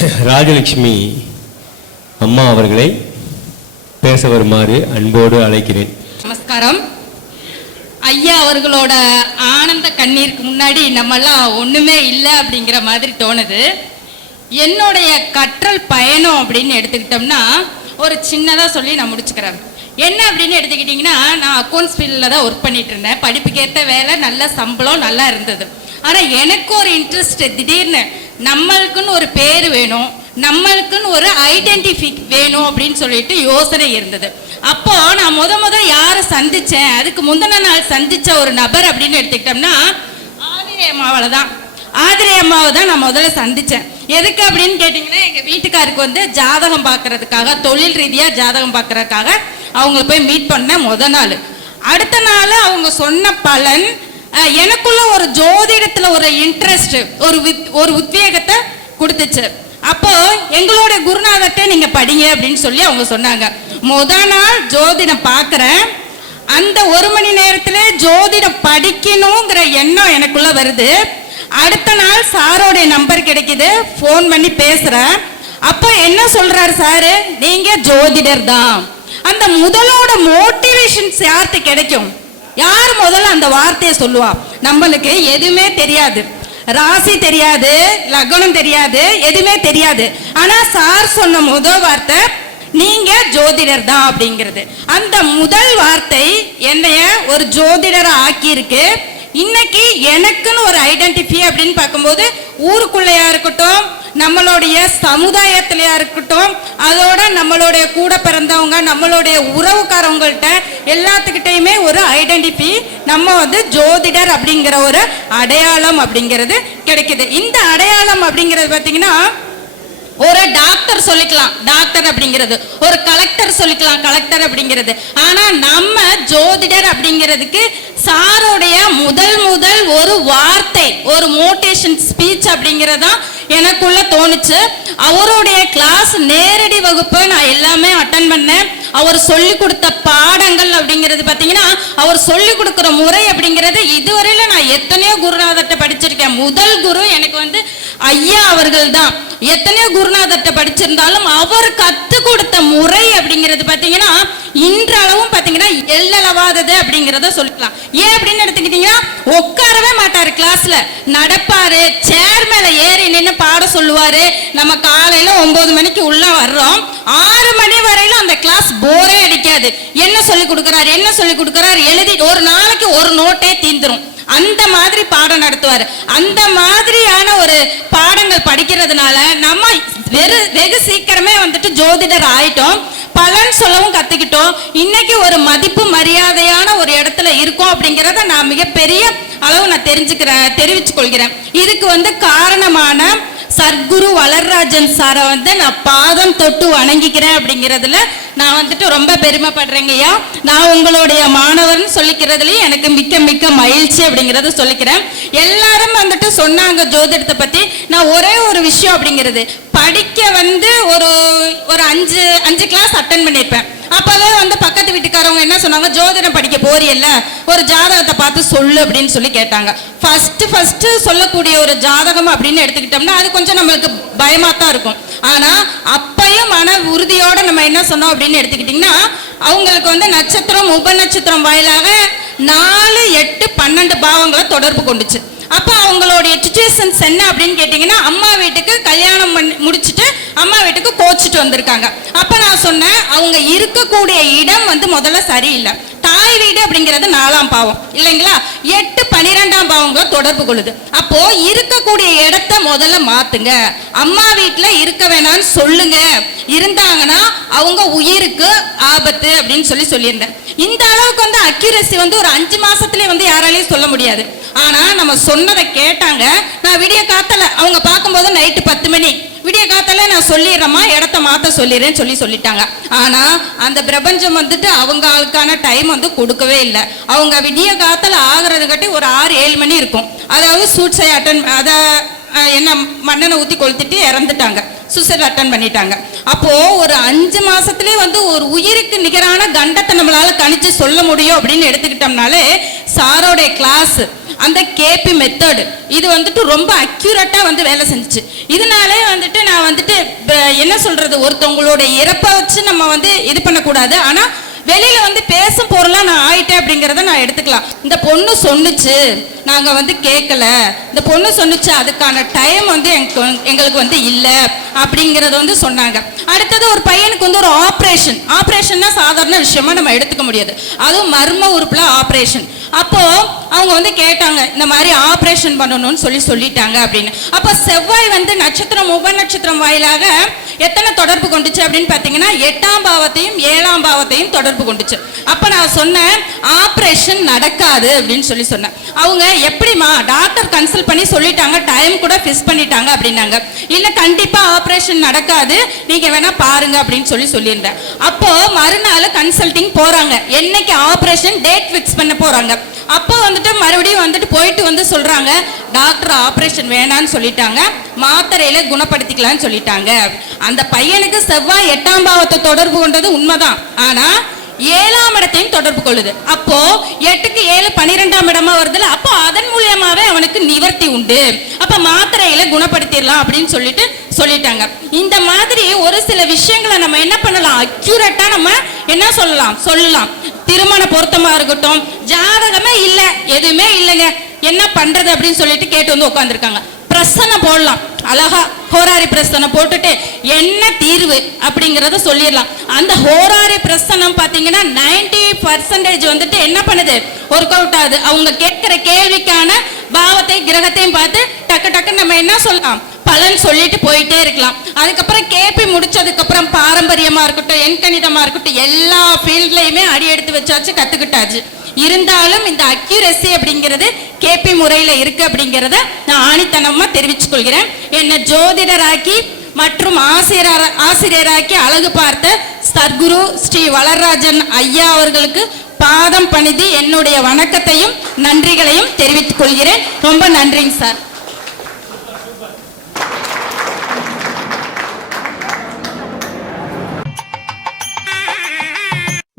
ராஜலட்சுமி அம்மா அவர்களை பேச வருமாறு அன்போடு அழைக்கிறேன். நமஸ்காரம். ஐயா அவர்களோட ஆனந்த கண்ணீருக்கு முன்னாடி நம்மெல்லாம் ஒண்ணுமே இல்லை அப்படிங்கிற மாதிரி தோணுது. என்னுடைய கற்றல் பயணம் அப்படின்னு எடுத்துக்கிட்டோம்னா ஒரு சின்னதாக சொல்லி நான் முடிச்சுக்கிறேன். என்ன அப்படின்னு எடுத்துக்கிட்டிங்கன்னா நான் அக்கௌண்ட்ஸ் ஃபீல்டில் தான் ஒர்க் பண்ணிட்டு இருந்தேன். படிப்புக்கேற்ற வேலை நல்ல சம்பளம் நல்லா இருந்தது. ஆனால் எனக்கு ஒரு இன்ட்ரெஸ்ட் திடீர்னு நம்மளுக்குன்னு ஒரு பேர் வேணும் நம்மளுக்குன்னு ஒரு ஐடென்டிஃபிக் வேணும் அப்படின்னு சொல்லிட்டு யோசனை இருந்தது. அப்போ நான் முத முத யாரை சந்திச்சேன் அதுக்கு முந்தின நாள் சந்திச்ச ஒரு நபர் அப்படின்னு எடுத்துக்கிட்டோம்னா ஆதிரே அம்மாவை தான். ஆதிரை அம்மாவை தான் நான் முதல்ல சந்திச்சேன். எதுக்கு அப்படின்னு கேட்டிங்கன்னா எங்கள் வீட்டுக்காருக்கு வந்து ஜாதகம் பார்க்கறதுக்காக தொழில் ரீதியாக ஜாதகம் பார்க்கறதுக்காக அவங்கள போய் மீட் பண்ணேன் முத நாள். அடுத்த நாள் அவங்க சொன்ன பலன் எனக்குள்ள ஒரு ஜோதிடத்துல ஒரு இன்ட்ரெஸ்ட் ஒரு ஒரு உத்வேகத்தை கொடுத்துச்சு. அப்போ எங்களுடைய குருநாதர்கிட்ட நீங்க படிங்க அப்படின்னு சொல்லி அவங்க சொன்னாங்க. முத நாள் ஜோதிடம் பார்க்குறேன் அந்த ஒரு மணி நேரத்துல ஜோதிடம் படிக்கணுங்கிற எண்ணம் எனக்குள்ள வருது. அடுத்த நாள் சாரோடைய நம்பர் கிடைக்குது. ஃபோன் பண்ணி பேசுறேன். அப்போ என்ன சொல்றாரு சாரு? நீங்க ஜோதிடர் தான். அந்த முதலோட மோட்டிவேஷன்ஸ் யார்கிட்ட கிடைக்கும்? யார் முதல்ல அந்த வார்த்தையை சொல்லுவா? நம்மளுக்கு எதுவுமே தெரியாது. ராசி தெரியாது லக்னம் தெரியாது எதுவுமே தெரியாது. ஆனா சார் சொன்ன முதல் வார்த்தை நீங்க ஜோதிடர் தான் அப்படிங்கிறது. அந்த முதல் வார்த்தை என்னைய ஒரு ஜோதிடரை ஆக்கியிருக்கு. இன்னைக்கு எனக்குன்னு ஒரு ஐடென்டிஃபை அப்படின்னு பார்க்கும்போது ஊருக்குள்ளையா இருக்கட்டும் நம்மளுடைய சமுதாயத்திலையா இருக்கட்டும் அதோட நம்மளுடைய கூட பிறந்தவங்க நம்மளுடைய உறவுக்காரவங்கள்ட்ட எல்லாத்துக்கிட்டையுமே ஒரு ஐடென்டிட்டி நம்ம வந்து ஜோதிடர் அப்படிங்கிற ஒரு அடையாளம் அப்படிங்கிறது கிடைக்குது. இந்த அடையாளம் அப்படிங்கிறது பார்த்தீங்கன்னா ஒரு டாக்டர் சொல்லிக்கலாம். டாக்டர் அப்படிங்கிறது. ஒரு கலெக்டர் சொல்லிக்கலாம். கலெக்டர் அப்படிங்கிறது. ஆனா நம்ம ஜோதிடர் அப்படிங்கிறதுக்கு சாருடைய முதல் முதல் ஒரு வார்த்தை ஒரு மோட்டிவேஷன் ஸ்பீச் அப்படிங்கிறதா எனக்குள்ள தோணுச்சு. அவருடைய கிளாஸ் நேரடி வகுப்பு நான் எல்லாமே அட்டன் பண்ணேன். அவர் சொல்லி கொடுத்த பாடங்கள் அப்படிங்கிறது பார்த்தீங்கன்னா அவர் சொல்லி கொடுக்குற முறை அப்படிங்கிறது இதுவரையில நான் எத்தனையோ குருநாதர்கிட்ட படிச்சிருக்கேன். முதல் குரு எனக்கு வந்து ஐயா அவர்கள் தான் எத்தனையோ குருநாதர்கிட்ட படிச்சிருந்தாலும் அவர் கத்து கொடுத்த முறை அப்படிங்கிறது பார்த்தீங்கன்னா இன்ற பார்த்தீங்கன்னா எல்லளவாதது அப்படிங்கிறத சொல்லிக்கலாம். ஏன் அப்படின்னு எடுத்துக்கிட்டீங்கன்னா உட்காரவே மாட்டாரு கிளாஸ்ல நடப்பாரு சேர் மேல ஏறி நின்று பாட சொல்லுவாரு. நம்ம காலையில ஒன்பது மணிக்கு உள்ள வர்றோம். ஆறு மணி வரையிலும் அந்த கிளாஸ் போரே அடிக்காது. என்ன சொல்லி கொடுக்குறாரு என்ன சொல்லி கொடுக்குறாரு எழுதி ஒரு நாளைக்கு ஒரு நோட்டே தீந்துரும். அந்த மாதிரி பாடம் நடத்துவார். அந்த மாதிரியான ஒரு பாடங்கள் படிக்கிறதுனால நம்ம வெறு வெகு சீக்கிரமே வந்துட்டு ஜோதிடர் ஆயிட்டோம். பலன் சொல்லவும் கத்துக்கிட்டோம். இன்னைக்கு ஒரு மதிப்பு மரியாதையான ஒரு இடத்துல இருக்கோம் அப்படிங்கிறத நான் மிகப்பெரிய அளவு நான் தெரிஞ்சுக்கிறேன் தெரிவிச்சு கொள்கிறேன் இதுக்கு வந்து காரணமான சர்க்குரு வளர்ராஜன் சாரை வந்து நான் பாதம் தொட்டு வணங்கிக்கிறேன் அப்படிங்கிறதுல நான் வந்துட்டு ரொம்ப பெருமைப்படுறேங்கய்யா நான் உங்களுடைய மாணவர்னு சொல்லிக்கிறதுலயும் எனக்கு மிக்க மிக்க மகிழ்ச்சி அப்படிங்கிறத சொல்லிக்கிறேன். எல்லாரும் வந்துட்டு சொன்னாங்க ஜோதிடத்தை பற்றி நான் ஒரே ஒரு விஷயம் அப்படிங்கிறது. படிக்க வந்து ஒரு ஒரு அஞ்சு அஞ்சு கிளாஸ் அட்டன் பண்ணியிருப்பேன் அப்பவே வந்து பக்கத்து வீட்டுக்காரவங்க என்ன சொன்னாங்க ஜோதிடம் படிக்க போறியல்ல ஒரு ஜாதகத்தை பார்த்து சொல்லு அப்படின்னு சொல்லி கேட்டாங்க. ஃபர்ஸ்ட் ஃபர்ஸ்ட் சொல்லக்கூடிய ஒரு ஜாதகம் அப்படின்னு எடுத்துக்கிட்டோம்னா அது கொஞ்சம் நம்மளுக்கு பயமா தான் இருக்கும். ஆனா அப்பயும் மன உறுதியோட நம்ம என்ன சொன்னோம் அப்படின்னு எடுத்துக்கிட்டிங்கன்னா அவங்களுக்கு வந்து நட்சத்திரம் உப நட்சத்திரம் வாயிலாக நாலு எட்டு பன்னெண்டு பாவங்களை தொடர்பு கொண்டுச்சு. அப்போ அவங்களுடைய சுச்சுவேஷன்ஸ் என்ன அப்படின்னு கேட்டிங்கன்னா அம்மா வீட்டுக்கு கல்யாணம் பண்ணி முடிச்சுட்டு அம்மா வீட்டுக்கு கோச்சிட்டு வந்திருக்காங்க. அப்போ நான் சொன்னேன் அவங்க இருக்கக்கூடிய இடம் வந்து முதல்ல சரியில்லை. தாய் வீடு அப்படிங்கிறது நாலாம் பாவம் இல்லைங்களா? எட்டு பனிரெண்டாம் பாவங்களை தொடர்பு கொள்ளுது. அப்போ இருக்கக்கூடிய இடத்த முதல்ல மாத்துங்க. அம்மா வீட்டில் இருக்க வேணாம்னு சொல்லுங்க. இருந்தாங்கன்னா அவங்க உயிருக்கு ஆபத்து அப்படின்னு சொல்லி சொல்லியிருந்தேன். இந்த அளவுக்கு வந்து அக்யூரசி வந்து ஒரு அஞ்சு மாசத்துலேயே வந்து யாராலையும் சொல்ல முடியாது. ஆனா நம்ம சொன்னதை கேட்டாங்க. நான் விடிய காத்தல. அவங்க பார்க்கும்போது நைட்டு பத்து மணி. விடிய காத்தால நான் சொல்லிடுறேம்மா இடத்த மாற்ற சொல்லிடுறேன்னு சொல்லி சொல்லிட்டாங்க. ஆனால் அந்த பிரபஞ்சம் வந்துட்டு அவங்க ஆளுக்கான டைம் வந்து கொடுக்கவே இல்லை. அவங்க விடிய காத்தால ஆகுறது கட்டி ஒரு ஆறு ஏழு மணி இருக்கும். அதாவது சூட்ஸை அட்டன் அதை என்ன மண்ணனை ஊற்றி கொளுத்திட்டு இறந்துட்டாங்க. சுசைட் அட்டன் பண்ணிட்டாங்க. அப்போ ஒரு அஞ்சு மாசத்துலயே வந்து ஒரு உயிருக்கு நிகரான கண்டத்தை நம்மளால கணிச்சு சொல்ல முடியும் அப்படின்னு எடுத்துக்கிட்டோம்னாலே சாரோடைய கிளாஸ் அந்த கேபி மெத்தடு இது வந்துட்டு ரொம்ப அக்யூரேட்டாக வந்து வேலை செஞ்சுச்சு. இதனாலே வந்துட்டு நான் வந்துட்டு என்ன சொல்கிறது ஒருத்தவங்களோட இறப்பை வச்சு நம்ம வந்து இது பண்ணக்கூடாது. ஆனால் வெளியில் வந்து பேசும் பொருளாக நான் ஆயிட்டேன் அப்படிங்கிறத நான் எடுத்துக்கலாம். இந்த பொண்ணு சொன்னுச்சு நாங்கள் வந்து கேட்கல இந்த பொண்ணு சொன்னுச்சு அதுக்கான டைம் வந்து எங்களுக்கு வந்து- எங்களுக்கு வந்து வந்து சொன்னாங்க. அடுத்தது ஒரு பையனுக்கு வந்து ஒரு ஆப்ரேஷன் ஆப்ரேஷன்னா சாதாரண விஷயமா நம்ம எடுத்துக்க முடியாது. அதுவும் மர்ம உறுப்பில் ஆப்ரேஷன் அப்போ அவங்க வந்து கேட்டாங்க இந்த மாதிரி ஆபரேஷன் பண்ணணும்னு சொல்லி சொல்லிட்டாங்க அப்படின்னு. அப்போ செவ்வாய் வந்து நட்சத்திரம் உப நட்சத்திரம் வாயிலாக எத்தனை தொடர்பு கொண்டுச்சு அப்படின்னு பார்த்தீங்கன்னா எட்டாம் பாவத்தையும் ஏழாம் பாவத்தையும் தொடர்பு கொண்டுச்சு. அப்போ நான் சொன்னேன் ஆப்ரேஷன் நடக்காது அப்படின்னு சொல்லி சொன்னேன். அவங்க எப்படிமா டாக்டர் கன்சல்ட் பண்ணி சொல்லிட்டாங்க டைம் கூட ஃபிக்ஸ் பண்ணிட்டாங்க அப்படின்னாங்க. இல்லை கண்டிப்பாக ஆப்ரேஷன் நடக்காது நீங்கள் வேணால் பாருங்க அப்படின்னு சொல்லி சொல்லியிருந்தேன். அப்போ மறுநாள் கன்சல்டிங் போகிறாங்க என்னைக்கு ஆப்ரேஷன் டேட் ஃபிக்ஸ் பண்ண போகிறாங்க அப்போ வந்துட்டு மறுபடியும் வந்துட்டு போயிட்டு வந்து சொல்கிறாங்க டாக்டர் ஆப்ரேஷன் வேணான்னு சொல்லிட்டாங்க மாத்திரையில் குணப்படுத்திக்கலாம்னு சொல்லிட்டாங்க. அந்த பையனுக்கு செவ்வாய் எட்டாம் பாவத்தை தொடர்பு கொண்டது உண்மைதான். ஆனால் ஏழாம் இடத்தையும் தொடர்பு கொள்ளுது. அப்போ எட்டுக்கு ஏழு பன்னிரெண்டாம் இடமா வருதுல அப்போ அதன் மூலியமாவே அவனுக்கு நிவர்த்தி உண்டு. அப்ப மாத்திரையில குணப்படுத்திடலாம் அப்படின்னு சொல்லிட்டு சொல்லிட்டாங்க. இந்த மாதிரி ஒரு சில விஷயங்களை நம்ம என்ன பண்ணலாம்? அக்யூரேட்டா நம்ம என்ன சொல்லலாம்? சொல்லலாம். திருமண பொருத்தமா இருக்கட்டும் ஜாதகமே இல்ல எதுவுமே இல்லைங்க. என்ன பண்றது அப்படின்னு சொல்லிட்டு கேட்டு வந்து உட்காந்துருக்காங்க பிரசனை போடலாம். அழகா ஹோராரி பிரசனை போட்டுட்டு என்ன தீர்வு அப்படிங்கறத சொல்லிடலாம். அந்த ஹோராரி பிரசனம் பாத்தீங்கன்னா 90% பர்சன்டேஜ் வந்துட்டு என்ன பண்ணுது? ஒர்க் அவுட் ஆகுது. அவங்க கேட்கிற கேள்விக்கான பாவத்தை கிரகத்தையும் பார்த்து டக்கு டக்கு நம்ம என்ன சொல்லலாம்? பலன் சொல்லிட்டு போயிட்டே இருக்கலாம். அதுக்கப்புறம் கேபி முடிச்சதுக்கப்புறம் பாரம்பரியமாக பாரம்பரியமா இருக்கட்டும் எண்கணிதமா இருக்கட்டும் எல்லா ஃபீல்ட்லையுமே அடி எடுத்து வச்சாச்சு கத்துக்கிட்டாச்சு. இருந்தாலும் இந்த அக்யூரசி அப்படிங்கிறது கேபி முறையில இருக்கு அப்படிங்கிறத நான் ஆணித்தனமா தெரிவித்துக் கொள்கிறேன் ஜோதிடராக்கி மற்றும் ஆசிரியர் ஆசிரியராக்கி அழகு பார்த்த சத்குரு ஸ்ரீ வளர்ராஜன் ஐயா அவர்களுக்கு பாதம் பணிது என்னுடைய வணக்கத்தையும் நன்றிகளையும் தெரிவித்துக் கொள்கிறேன் ரொம்ப நன்றிங்க சார்.